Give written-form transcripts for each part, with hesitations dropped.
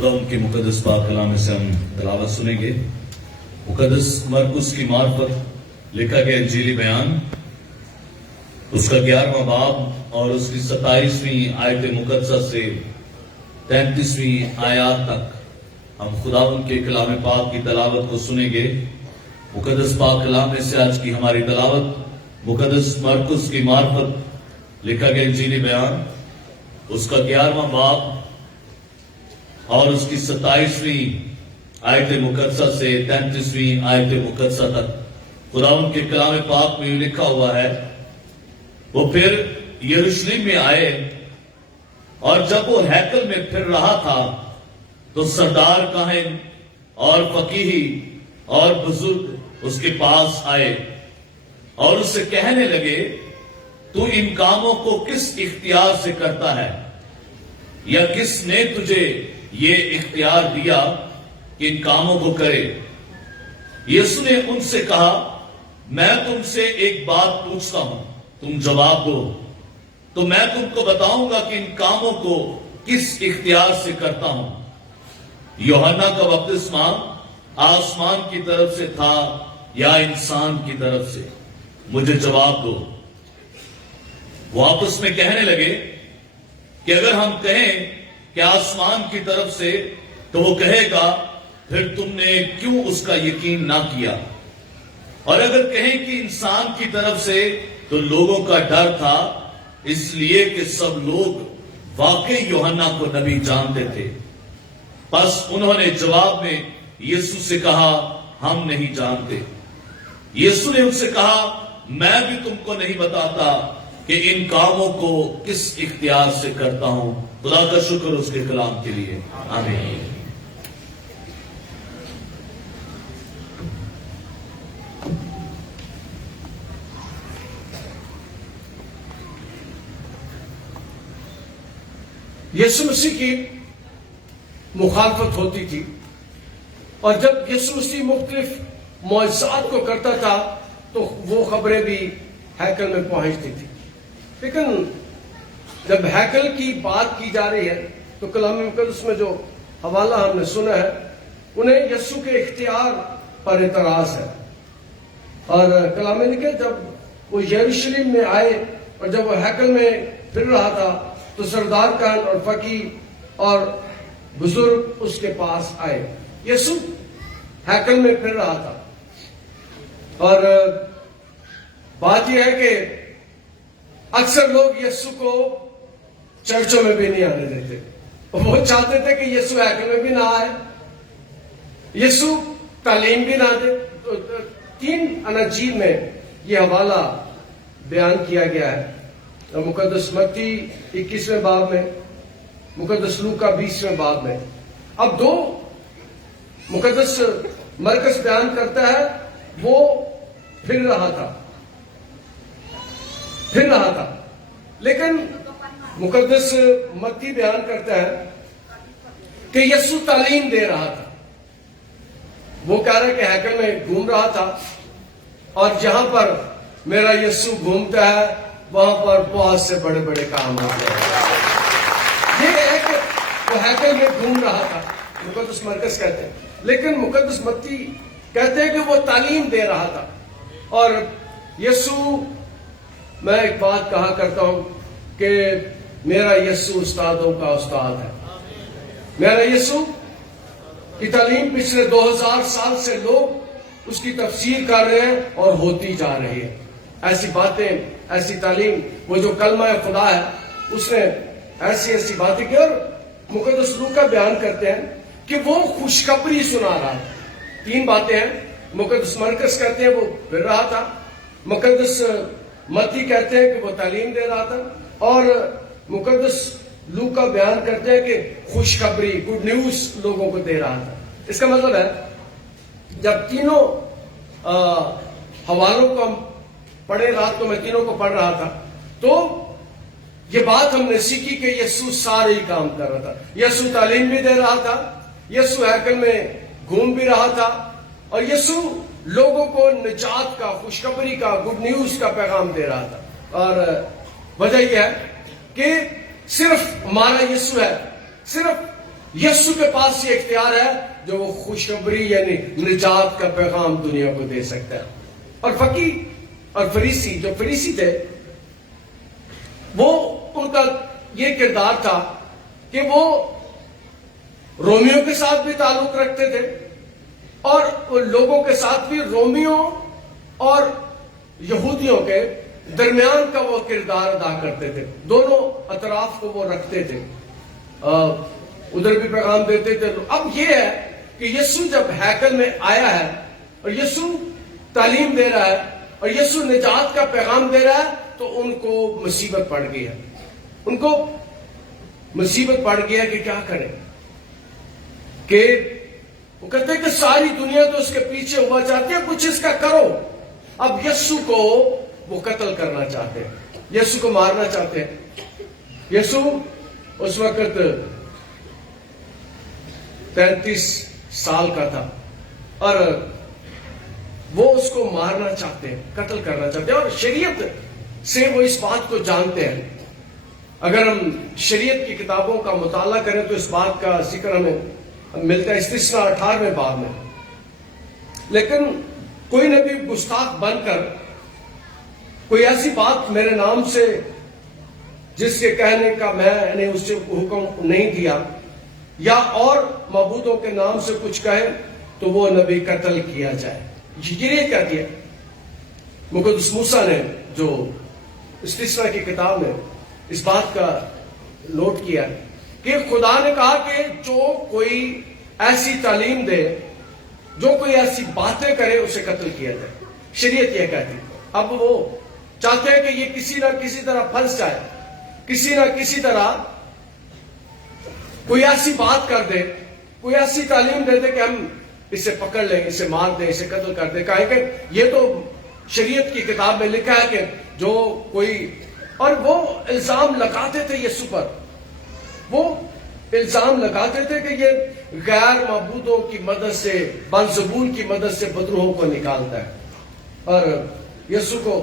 खुदा उनके मुकद्दस पाक कलाम से हम तिलावत सुनेंगे। मुकद्दस मरकुस की मार्फत लिखा गया इंजीली बयान, उसका 11वां बाब और उसकी 27वीं आयत मुकद्दसा से 33वीं आयत तक हम खुदा उनके कलाम पाक की तलावत को सुनेंगे। मुकद्दस पाक कलाम में से आज की हमारी तलावत मुकद्दस मरकुस की मार्फत लिखा गया इंजीली बयान, उसका 11वां बाब और उसकी 27वीं आयत मुकद्दसा से 33वीं आयत मुकद्दसा तक खुदा उनके कलाम पाक में लिखा हुआ है। वो फिर यरूशलेम में आए और जब वो हैकल में फिर रहा था तो सरदार काहिन और फकीही और बुजुर्ग उसके पास आए और उससे कहने लगे, तू इन कामों को किस इख्तियार से करता है, या किसने तुझे ये इख्तियार दिया कि इन कामों को करे? यीशु ने उनसे कहा, मैं तुमसे एक बात पूछता हूं, तुम जवाब दो तो मैं तुमको बताऊंगा कि इन कामों को किस इख्तियार से करता हूं। यूहन्ना का बपतिस्मा आसमान की तरफ से था या इंसान की तरफ से? मुझे जवाब दो। वो आपस में कहने लगे कि अगर हम कहें कि आसमान की तरफ से तो वो कहेगा, फिर तुमने क्यों उसका यकीन ना किया? और अगर कहें कि इंसान की तरफ से तो लोगों का डर था, इसलिए कि सब लोग वाकई यूहन्ना को नबी जानते थे। बस उन्होंने जवाब में यीशु से कहा, हम नहीं जानते। यीशु ने उनसे कहा, मैं भी तुमको नहीं बताता कि इन कामों को किस इख्तियार से करता हूं। खुदा का शुक्र उसके कलाम के लिए, आमीन। यीशु मसीह की मुखालफत होती थी और जब यीशु मसीह मुख्तलिफ मौजज़ात को करता था तो वो खबरें भी हैकल में पहुंचती थी। लेकिन जब हैकल की बात की जा रही है तो कलाम मुकद्दस में जो हवाला हमने सुना है, उन्हें यीशु के इख्तियार पर एतराज है। और कलाम में लिखे, जब वो यरूशलेम में आए और जब वो हैकल में फिर रहा था तो सरदार काहिन और फकीह और बुजुर्ग उसके पास आए। यीशु हैकल में फिर रहा था और बात यह है कि अक्सर लोग यीशु को चर्चों में भी नहीं आने देते। वो चाहते थे कि यीशु हैकल में भी ना आए, यीशु तालीम भी ना दे। तो 3 अनाजील में ये हवाला बयान किया गया है। मुकद्दस मत्ती 21वें बाब में, मुकद्दस लूका 20वें बाब में। अब 2 मुकद्दस मरकस बयान करता है, वो फिर रहा था। लेकिन मुकद्दस मत्ती बयान करता है कि यीशु तालीम दे रहा था। वो कह रहा है कि हैकल में घूम रहा था और जहां पर मेरा यीशु घूमता है वहां पर बहुत से बड़े बड़े काम होते हैं। ये है कि वो हैकल में घूम रहा था, मुकद्दस मरकस कहते हैं। लेकिन मुकद्दस मत्ती कहते हैं कि वो तालीम दे रहा था। और यीशु, मैं एक बात कहा करता हूं कि मेरा यीशु उस्तादों का उस्ताद है। मेरा यीशु की तालीम पिछले 2000 साल से लोग उसकी तफसीर कर रहे हैं और होती जा रही है। ऐसी बातें, ऐसी तालीम, वो जो कलमा खुदा है उसने ऐसी ऐसी बातें की। और मुकद्दस लूका बयान करते हैं कि वो खुशखबरी सुना रहा है। 3 बातें हैं। मुकद्दस मरकस कहते हैं वो फिर रहा था, मुकद्दस मत्ती कहते हैं कि वो तालीम दे रहा था, और मुकद्दस लूका बयान करते हैं कि खुशखबरी, गुड न्यूज लोगों को दे रहा था। इसका मतलब है जब तीनों हवालों को हम पढ़े, रात को मैं तीनों को पढ़ रहा था, तो ये बात हमने सीखी कि यीशु सारे ही काम कर रहा था। यीशु तालीम भी दे रहा था, यीशु हैकल में घूम भी रहा था, और यीशु लोगों को निजात का, खुशखबरी का, गुड न्यूज का पैगाम दे रहा था। और वजह यह है कि सिर्फ हमारा यीशु है, सिर्फ یسوع کے پاس یہ اختیار ہے جو وہ خوشخبری یعنی نجات کا پیغام دنیا کو دے سکتا ہے. اور فقی اور فریسی، جو فریسی تھے، وہ ان کا یہ کردار تھا کہ وہ رومیوں کے ساتھ بھی تعلق رکھتے تھے اور ان لوگوں کے ساتھ بھی رومیوں اور یہودیوں کے درمیان کا وہ کردار ادا کرتے تھے. دونوں اطراف کو وہ رکھتے تھے، ادھر بھی پیغام دیتے تھے. اب یہ ہے کہ یسوع جب ہیکل میں آیا ہے اور یسوع تعلیم دے رہا ہے اور یسوع نجات کا پیغام دے رہا ہے تو ان کو مصیبت پڑ گئی ہے. ان کو مصیبت پڑ گیا کہ کیا کریں، کہ وہ کہتے ہیں کہ ساری دنیا تو اس کے پیچھے ہوا چاہتی ہے، کچھ اس کا کرو. اب یسوع کو وہ قتل کرنا چاہتے ہیں، یسوع کو مارنا چاہتے ہیں. یسوع اس وقت 33 سال کا تھا اور وہ اس کو مارنا چاہتے ہیں، قتل کرنا چاہتے ہیں. اور شریعت سے وہ اس بات کو جانتے ہیں. اگر ہم شریعت کی کتابوں کا مطالعہ کریں تو اس بات کا ذکر ہمیں ملتا ہے استثنا 18ویں باب میں. لیکن کوئی نبی گستاخ بن کر کوئی ایسی بات میرے نام سے جس کے کہنے کا میں نے اس سے حکم نہیں دیا یا اور معبودوں کے نام سے کچھ کہے تو وہ نبی قتل کیا جائے. یہ کہتی ہے مقدس موسیٰ نے جو استثنا کی کتاب میں اس بات کا نوٹ کیا کہ خدا نے کہا کہ جو کوئی ایسی تعلیم دے، جو کوئی ایسی باتیں کرے، اسے قتل کیا جائے. شریعت یہ کہتی. اب وہ چاہتے ہیں کہ یہ کسی نہ کسی طرح پھنس جائے، کسی نہ کسی طرح کوئی ایسی بات کر دے، کوئی ایسی تعلیم دے دے کہ ہم اسے پکڑ لیں، اسے مار دیں، اسے قتل کر دیں. کہیں کہ یہ تو شریعت کی کتاب میں لکھا ہے کہ جو کوئی، اور وہ الزام لگاتے تھے یسوع پر. وہ الزام لگاتے تھے کہ یہ غیر معبودوں کی مدد سے، بلزبول کی مدد سے بدروحوں کو نکالتا ہے. اور یسوع کو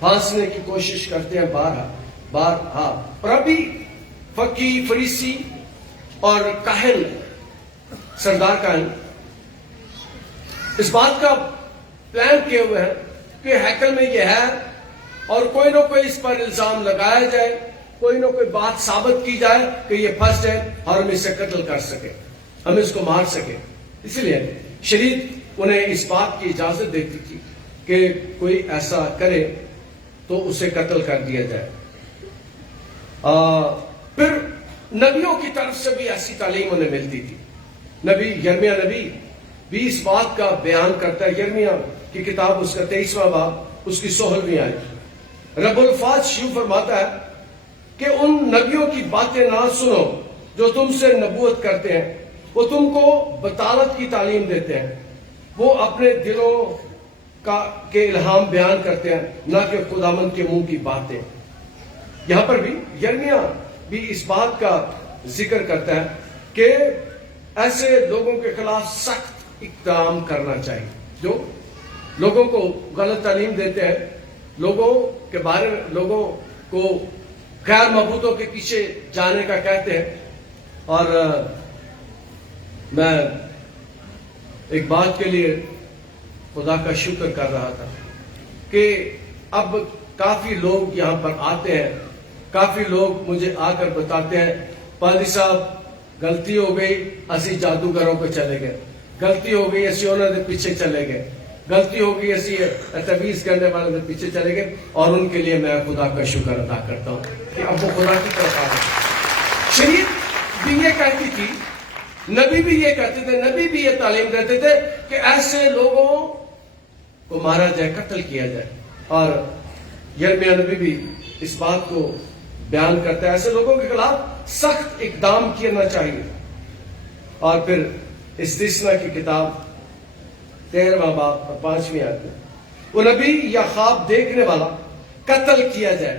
پھانسنے کی کوشش کرتے ہیں بارہا. اور ابھی فقی، فریسی اور کاہن، سردار کاہن اس بات کا پلان کیے ہوئے ہیں کہ ہیکل میں یہ ہے اور کوئی نہ کوئی اس پر الزام لگایا جائے، کوئی نہ کوئی بات ثابت کی جائے کہ یہ پھنس ہے اور ہم اسے قتل کر سکے، ہم اس کو مار سکے. اسی لیے شریعت انہیں اس بات کی اجازت دیتی تھی کہ کوئی ایسا کرے تو اسے قتل کر دیا جائے. پھر نبیوں کی طرف سے بھی ایسی تعلیم انہیں ملتی تھی. نبی یرمیہ نبی بھی اس بات کا بیان کرتا ہے. یرمیہ کی کتاب اس کا 23واں باب اس کی 16ویں آیت. رب الفاظ یوں فرماتا ہے کہ ان نبیوں کی باتیں نہ سنو جو تم سے نبوت کرتے ہیں، وہ تم کو بطالت کی تعلیم دیتے ہیں، وہ اپنے دلوں کے الہام بیان کرتے ہیں، نہ کہ خداوند کے منہ کی باتیں. یہاں پر بھی یرمیہ بھی اس بات کا ذکر کرتا ہے کہ ایسے لوگوں کے خلاف سخت اقدام کرنا چاہیے جو لوگوں کو غلط تعلیم دیتے ہیں، لوگوں کے بارے میں لوگوں کو غیر معبودوں کے پیچھے جانے کا کہتے ہیں. اور میں ایک بات کے لیے خدا کا شکر کر رہا تھا کہ اب کافی لوگ یہاں پر آتے ہیں، کافی لوگ مجھے آ کر بتاتے ہیں پادری صاحب غلطی ہو گئی، اسی جادوگروں پہ چلے گئے، غلطی ہو گئی اسی انہوں نے پیچھے چلے گئے، غلطی ہو گئی اسی تویز کرنے والے کے پیچھے چلے گئے. اور ان کے لیے میں خدا کا شکر ادا کرتا ہوں کہ اب وہ خدا کی طرف آ گئے. شریعت بھی یہ کہتی تھی، نبی بھی یہ کہتے تھے، نبی بھی یہ تعلیم دیتے تھے کہ ایسے لوگوں کو مارا جائے، قتل کیا جائے. اور یرمیہ نبی بھی اس بات کو بیان کرتا ہے، ایسے لوگوں کے خلاف سخت اقدام کرنا چاہیے. اور پھر استثنا کی کتاب 13واں باب اور 5ویں آیت میں وہ نبی یا خواب دیکھنے والا قتل کیا جائے.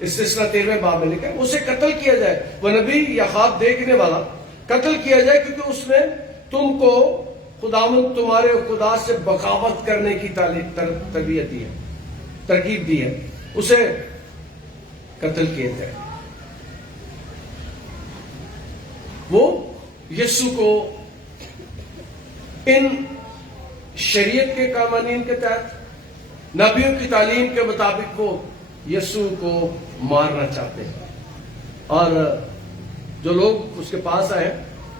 استثنا 13ویں باب میں لکھا ہے اسے قتل کیا جائے. وہ نبی یا خواب دیکھنے والا قتل کیا جائے کیونکہ اس نے تم کو خداوند تمہارے خدا سے بغاوت کرنے کی تربیت دی ہے، ترغیب دی ہے، اسے قتل کیا جائے. وہ यीशु को इन शरीयत के कानून के तहत, नबियों की तालीम के मुताबिक वो यीशु को मारना चाहते हैं। और जो लोग उसके पास आए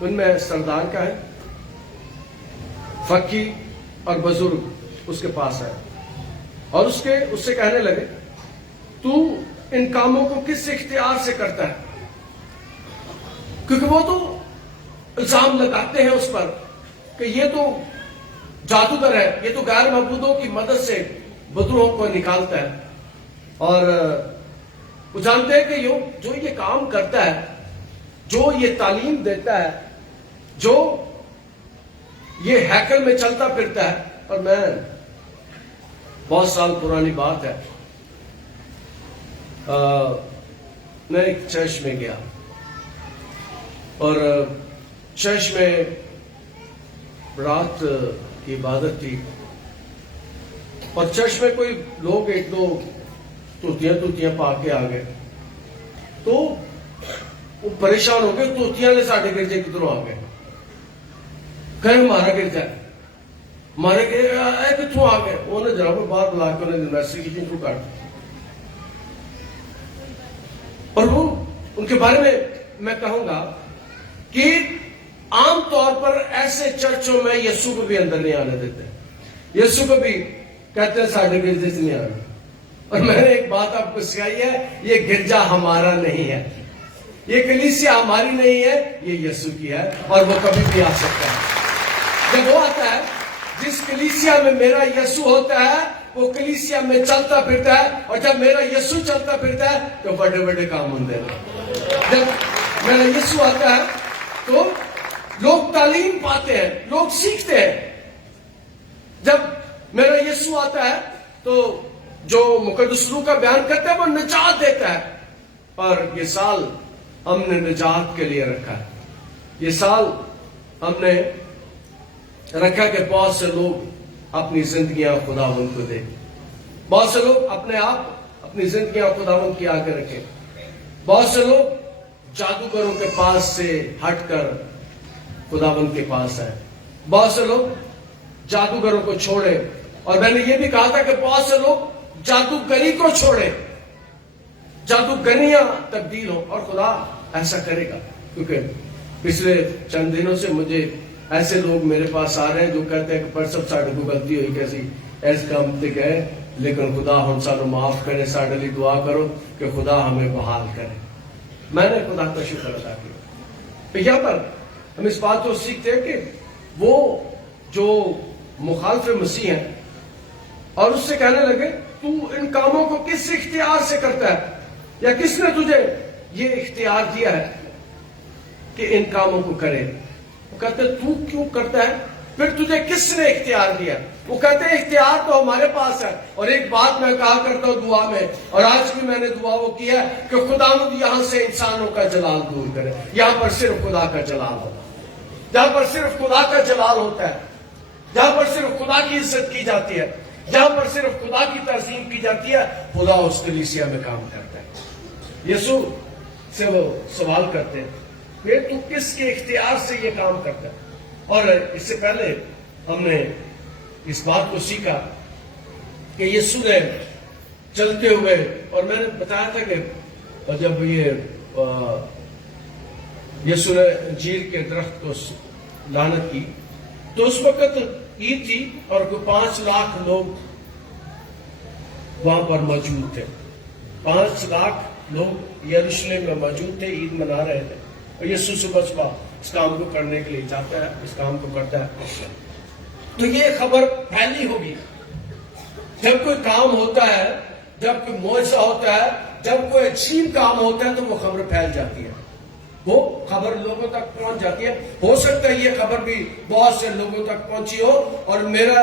उनमें सरदार का है, फकी और बुजुर्ग उसके पास आए और उससे कहने लगे, तू इन कामों को किस इख्तियार से करता है? क्योंकि वो तो इल्जाम लगाते हैं उस पर कि ये तो जादूगर है, ये तो गैर मबूदों की मदद से बदरूहों को निकालता है। और वो जानते हैं कि जो ये काम करता है, जो ये तालीम देता है, जो ये हैकल में चलता फिरता है। और मैं बहुत साल पुरानी बात है, मैं एक चर्च में गया और चर्च में रात की इबादत थी और चर्च में कोई लोग एक दो तूतियां पा के आ गए, तो वो परेशान हो गए, तूतियां ने साढ़े गिरजे किधरों आ गए, कहे हमारा गिरजा है, हमारे कितों आ गए। उन्हें जरा बाहर बुला के उन्हें इन्वेस्टिगेशन शुरू कर दी। और वो उनके बारे में मैं कहूंगा कि आमतौर पर ऐसे चर्चों में यीशु को भी अंदर नहीं आने देते, यीशु को भी कहते हैं साढ़े गिरजे से नहीं आना। और मैंने एक बात आपको सिखाई है, ये गिरजा हमारा नहीं है, ये कलीसिया हमारी नहीं है, ये यीशु की है और वो कभी भी आ सकता है। जब वो आता है, जिस कलीसिया में मेरा यीशु होता है वो कलीसिया में चलता फिरता है, और जब मेरा यीशु चलता फिरता है तो बड़े बड़े काम होते हैं। जब मेरा यीशु आता है तो लोग तालीम पाते हैं, लोग सीखते हैं। जब मेरा यीशु आता है तो जो मुकद्दस रूह का बयान करता है वो निजात देता है। और ये साल हमने निजात के लिए रखा है, ये साल हमने रखा कि बहुत से लोग अपनी जिंदगियां खुदावंद को दे, बहुत से लोग अपने आप अपनी जिंदगियां खुदावंद की आगे रखें, बहुत से लोग जादूगरों के पास से हटकर खुदावंद के पास आए, बहुत से लोग जादूगरों को छोड़े। और मैंने ये भी कहा था कि बहुत से लोग जादूगरी को छोड़े, जादूगरियां तब्दील हो, और खुदा ऐसा करेगा। क्योंकि पिछले चंद दिनों से मुझे ऐसे लोग मेरे पास आ रहे हैं जो कहते हैं कि पर सब साढ़े को गलती हुई, कैसी ऐसे काम ते गए, लेकिन खुदा हम सानू माफ करे, साढ़े लिए दुआ करो कि खुदा हमें बहाल करे। मैंने खुदा का शुक्र अदा किया। तो यहाँ पर हम इस बात को सीखते हैं कि वो जो मुखालिफ मसीह है और उससे कहने लगे, तू इन कामों को किस इख्तियार से करता है, या किसने तुझे ये इख्तियार दिया है कि इन कामों को करे? वो कहते तू क्यों करता है, फिर तुझे किसने इख्तियार दिया? वो कहते हैं इख्तियार तो हमारे पास है। और एक बात मैं कहा करता हूं दुआ में, और आज भी मैंने दुआ वो किया है कि खुदावंद यहां से इंसानों का जलाल दूर करे। यहां पर सिर्फ खुदा का जलाल होता है, जहां पर सिर्फ खुदा का जलाल होता है, जहां पर सिर्फ खुदा की इज्जत की जाती है, जहां पर सिर्फ खुदा की तज़ीम की जाती है, खुदा उस कलीसिया में काम करता है। यीशु से वो सवाल करते हैं, फिर तू किसके इख्तियार से ये काम करता है? और इससे पहले हमने इस बात को सीखा कि यीशु ने चलते हुए, और मैंने बताया था कि जब ये यीशु ने अंजीर के दरख्त को लानत की तो उस वक्त ईद थी और कोई 5 लाख लोग वहां पर मौजूद थे। 5 लाख लोग यरूशलेम में मौजूद थे, ईद मना रहे थे। और यीशु सुबह सुबह इस काम को करने के लिए जाता है, इस काम को करता है। तो ये खबर फैली होगी। जब कोई काम होता है, जब कोई मौजज़ा होता है, जब कोई अजीब काम होता है, तो वो खबर फैल जाती है, वो खबर लोगों तक पहुंच जाती है। हो सकता है ये खबर भी बहुत से लोगों तक पहुंची हो, और मेरा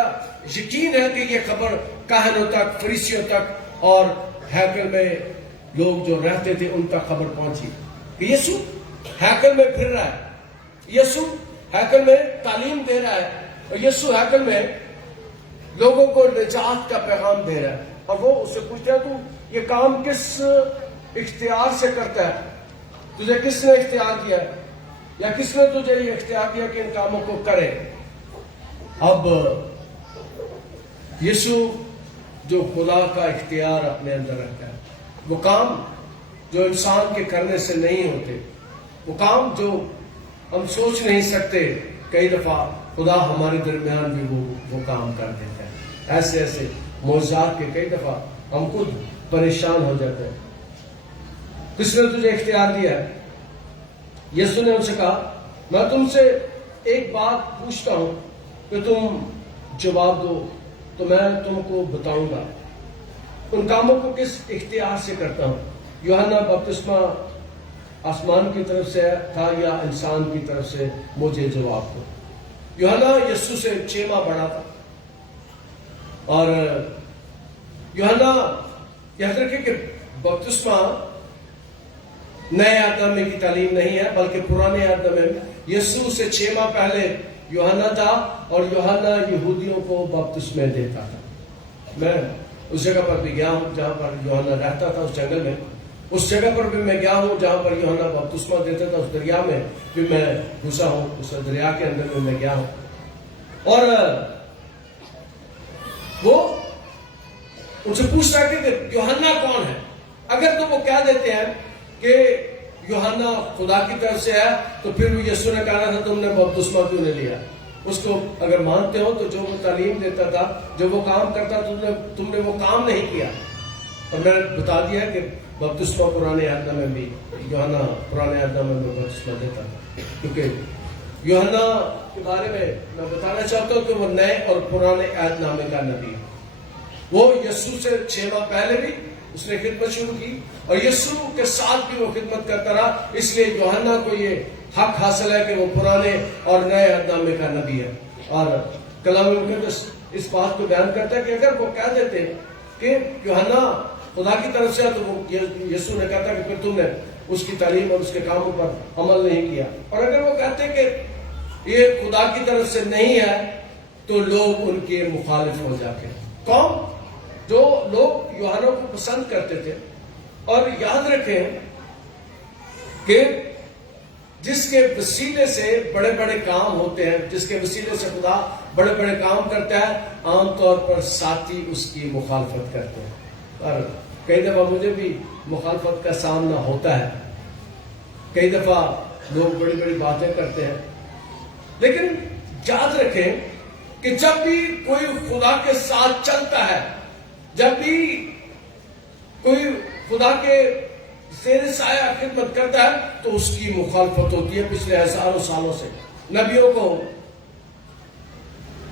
यकीन है कि ये खबर काहनों तक, फरीसियों तक और हैकल में लोग जो रहते थे उन तक खबर पहुंची। यीशु हैकल में फिर रहा है, यीशु हैकल में तालीम दे रहा है, और यीशु हैकल में लोगों को निजात का पैगाम दे रहा है। और वो उससे पूछता है, तू ये काम किस इख्तियार से करता है, तुझे किसने इख्तियार किया है? یا کس نے تجھے یہ اختیار دیا کہ ان کاموں کو کرے؟ اب یسوع جو خدا کا اختیار اپنے اندر رکھتا ہے، وہ کام جو انسان کے کرنے سے نہیں ہوتے، وہ کام جو ہم سوچ نہیں سکتے، کئی دفعہ خدا ہمارے درمیان بھی وہ کام کر دیتا ہے. ایسے ایسے معجزات کے کئی دفعہ ہم خود پریشان ہو جاتے ہیں. کس نے تجھے اختیار دیا ہے؟ یسوع نے ان سے کہا، میں تم سے ایک بات پوچھتا ہوں کہ تم جواب دو تو میں تم کو بتاؤں گا، ان کاموں کو کس اختیار سے کرتا ہوں؟ یوحنا بپتسمہ آسمان کی طرف سے تھا یا انسان کی طرف سے؟ مجھے جواب دو. یوحنا یسوع سے 6 ماہ بڑا تھا، اور یوحنا یاد رکھے کہ بپتسمہ نئے عہد نامے کی تعلیم نہیں ہے، بلکہ پرانے عہد نامے میں یسوع سے 6 ماہ پہلے یوحنا تھا، اور یوحنا یہودیوں کو بپتسمے دیتا تھا. میں اس جگہ پر بھی گیا ہوں جہاں پر یوحنا رہتا تھا، اس جنگل میں. اس جگہ پر بھی میں گیا ہوں جہاں پر یوحنا بپتسمہ دیتا تھا. اس دریا میں بھی میں گھسا ہوں، اس دریا کے اندر میں گیا ہوں. اور وہ ان سے پوچھتا ہے کہ یوحنا کون ہے؟ اگر تو وہ کہہ دیتے ہیں کہ یوحنا خدا کی طرف سے ہے، تو پھر بھی یسوع نے کہا تھا تم نے بپتسمہ کیوں نہیں لیا؟ اس کو اگر مانتے ہو تو جو وہ تعلیم دیتا تھا، جو وہ کام کرتا، تم نے وہ کام نہیں کیا. اور میں نے بتا دیا کہ بپتسمہ پرانے عہد نامے میں بھی یوحنا پرانے عہد نامے میں بپتسمہ دیتا تھا. کیونکہ یوحنا کے بارے میں بتانا چاہتا ہوں کہ وہ نئے اور پرانے عہد نامے کا نبی ہے. وہ یسوع سے 6 ماہ پہلے بھی اس نے خدمت شروع کی، اور یسوع کے ساتھ بھی وہ خدمت کرتا رہا. اس لیے یوحنا کو یہ حق حاصل ہے کہ وہ پرانے اور نئے عہد نامے کا نبی ہے. اور کلام مقدس اس بات کو بیان کرتا ہے کہ اگر وہ کہہ دیتے کہ یوحنا خدا کی طرف سے ہے، تو وہ یسوع نے کہتا کہ پھر تم نے اس کی تعلیم اور اس کے کاموں پر عمل نہیں کیا. اور اگر وہ کہتے کہ یہ خدا کی طرف سے نہیں ہے، تو لوگ ان کے مخالف ہو جاتے ہیں. کون؟ جو لوگ یوحنا کو پسند کرتے تھے. اور یاد رکھیں کہ جس کے وسیلے سے بڑے بڑے کام ہوتے ہیں، جس کے وسیلے سے خدا بڑے بڑے کام کرتا ہے، عام طور پر ساتھی اس کی مخالفت کرتے ہیں. اور کئی دفعہ مجھے بھی مخالفت کا سامنا ہوتا ہے. کئی دفعہ لوگ بڑی بڑی باتیں کرتے ہیں، لیکن یاد رکھیں کہ جب بھی کوئی خدا کے ساتھ چلتا ہے، جب بھی کوئی خدا کے زیر سایہ خدمت کرتا ہے، تو اس کی مخالفت ہوتی ہے. پچھلے ہزاروں سالوں سے نبیوں کو،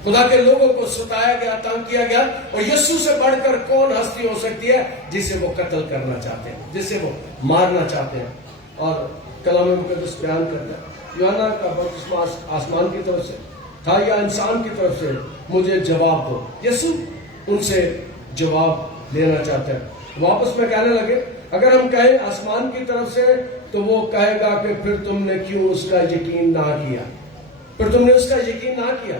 خدا کے لوگوں کو ستایا گیا، تنگ کیا گیا. اور یسوع سے بڑھ کر کون ہستی ہو سکتی ہے جسے وہ قتل کرنا چاہتے ہیں، جسے وہ مارنا چاہتے ہیں؟ اور کلام مقدس بیان کرتا ہے، یوحنا کا بپتسمہ آسمان کی طرف سے تھا یا انسان کی طرف سے؟ مجھے جواب دو. یسوع ان سے جواب لینا چاہتا ہے. واپس میں کہنے لگے، اگر ہم کہیں آسمان کی طرف سے، تو وہ کہے گا کہ پھر تم نے کیوں اس کا یقین نہ کیا؟ پھر تم نے اس کا یقین نہ کیا.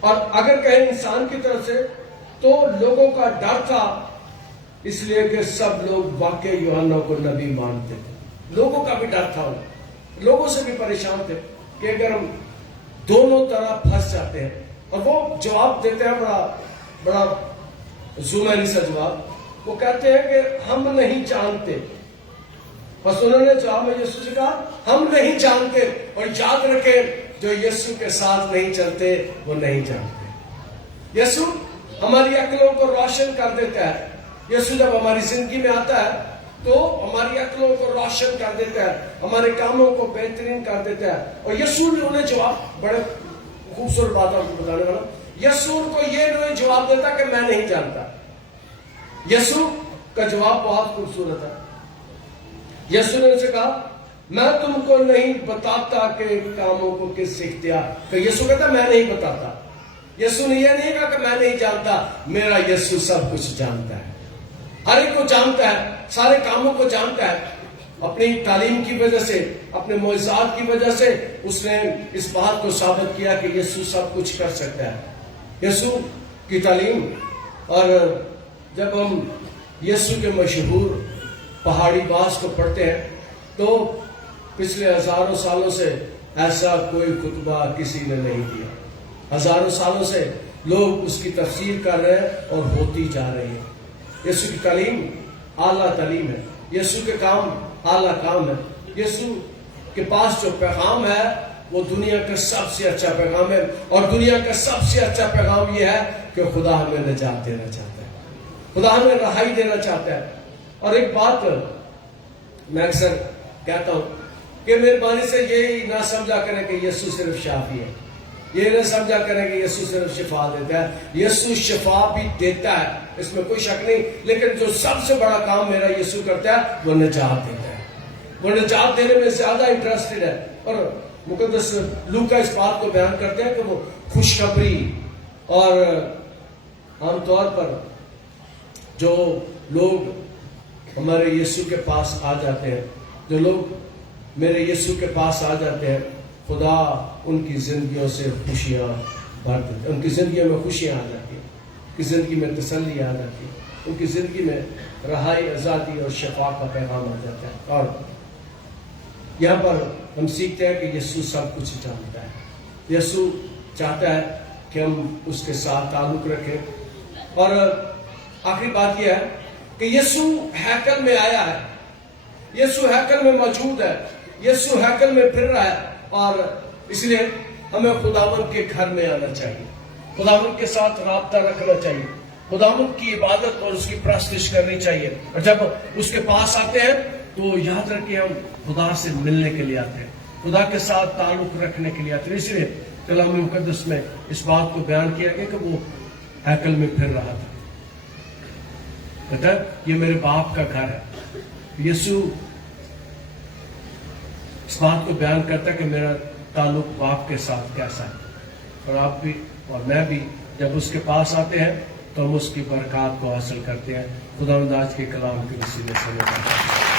اور اگر کہیں انسان کی طرف سے، تو لوگوں کا ڈر تھا، اس لیے کہ سب لوگ واقعی یوحنا کو نبی مانتے تھے. لوگوں کا بھی ڈر تھا، لوگوں سے بھی پریشان تھے کہ اگر ہم دونوں طرح پھنس جاتے ہیں. اور وہ جواب دیتے ہیں بڑا زمینی سا جواب. وہ کہتے ہیں کہ ہم نہیں جانتے. بس انہوں نے جواب میں یسوع سے کہا ہم نہیں جانتے. اور یاد رکھیں، جو یسوع کے ساتھ نہیں چلتے وہ نہیں جانتے. یسوع ہماری عقلوں کو روشن کر دیتا ہے. یسوع جب ہماری زندگی میں آتا ہے تو ہماری عقلوں کو روشن کر دیتا ہے، ہمارے کاموں کو بہترین کر دیتا ہے. اور یسوع نے انہیں جواب، بڑے خوبصورت بات آپ کو بتانے والا، یسوع کو یہ نہیں جواب دیتا کہ میں نہیں جانتا. یسوع کا جواب بہت خوبصورت ہے. یسوع نے ان سے کہا میں تم کو نہیں بتاتا کہ کاموں کو کس اختیار. کہ یسوع کہتا میں نہیں بتاتا. یسوع نے یہ نہیں کہا کہ میں نہیں جانتا. میرا یسوع سب کچھ جانتا ہے، ہر ایک کو جانتا ہے، سارے کاموں کو جانتا ہے. اپنی تعلیم کی وجہ سے، اپنے معجزات کی وجہ سے اس نے اس بات کو ثابت کیا کہ یسوع سب کچھ کر سکتا ہے. یسوع کی تعلیم. اور جب ہم یسوع کے مشہور پہاڑی باز کو پڑھتے ہیں تو पिछले हजारों सालों से ऐसा कोई खुतबा किसी ने नहीं दिया। हजारों सालों से लोग उसकी तफसीर कर रहे हैं और होती जा रही है। यीशु की तालीम आला तालीम है, यीशु के काम आला काम है। यीशु के पास जो पैगाम है वो दुनिया का सबसे अच्छा पैगाम है, और दुनिया का सबसे अच्छा पैगाम ये है कि खुदा हमें निजात देना चाहता है, खुदा हमें रहाई देना चाहता है। और एक बात मैं अक्सर कहता हूँ कि मेहरबानी से ये ना समझा करें कि यीशु सिर्फ शाफी है, ये ना समझा करें कि यीशु सिर्फ शिफा देता है। यीशु शिफा भी देता है, इसमें कोई शक नहीं, लेकिन जो सबसे बड़ा काम मेरा यीशु करता है वो निजात देता है। वो निजात देने में ज्यादा इंटरेस्टेड है। और मुकद्दस लूका इस बात को बयान करते हैं कि वो खुशखबरी, और आमतौर पर जो लोग हमारे यीशु के पास आ जाते हैं, जो लोग मेरे यीशु के पास आ जाते हैं, खुदा उनकी जिंदगियों से खुशियाँ भर देते, उनकी जिंदगी में खुशियाँ आ जाती हैं, उनकी जिंदगी में तसल्ली आ जाती है, उनकी जिंदगी में रहाई, आज़ादी और शफा का पैगाम आ जाता है। और यहाँ पर हम सीखते हैं कि यीशु सब कुछ जानता है। यीशु चाहता है कि हम उसके साथ ताल्लुक रखें। और आखिरी बात यह है कि यीशु हैकल में आया है, यीशु हैकल में मौजूद है, यीशु हैकल में फिर रहा है, और इसलिए हमें खुदावंद के घर में आना चाहिए, खुदावंद के साथ राब्ता रखना चाहिए, खुदावंद की इबादत और उसकी प्रस्तुति करनी चाहिए। और जब उसके पास आते हैं तो याद रखिए हम खुदा से मिलने के लिए आते हैं, खुदा के साथ ताल्लुक रखने के लिए आते हैं। इसलिए कलाम मुकद्दस में इस बात को बयान किया गया कि वो हैकल में फिर रहा था, कहता है ये मेरे बाप का घर है। यीशु इस बात को बयान करता है कि मेरा ताल्लुक बाप के साथ कैसा है। और आप भी और मैं भी जब उसके पास आते हैं तो हम उसकी बरकत को हासिल करते हैं। खुदावंद आज के कलाम के वसीले से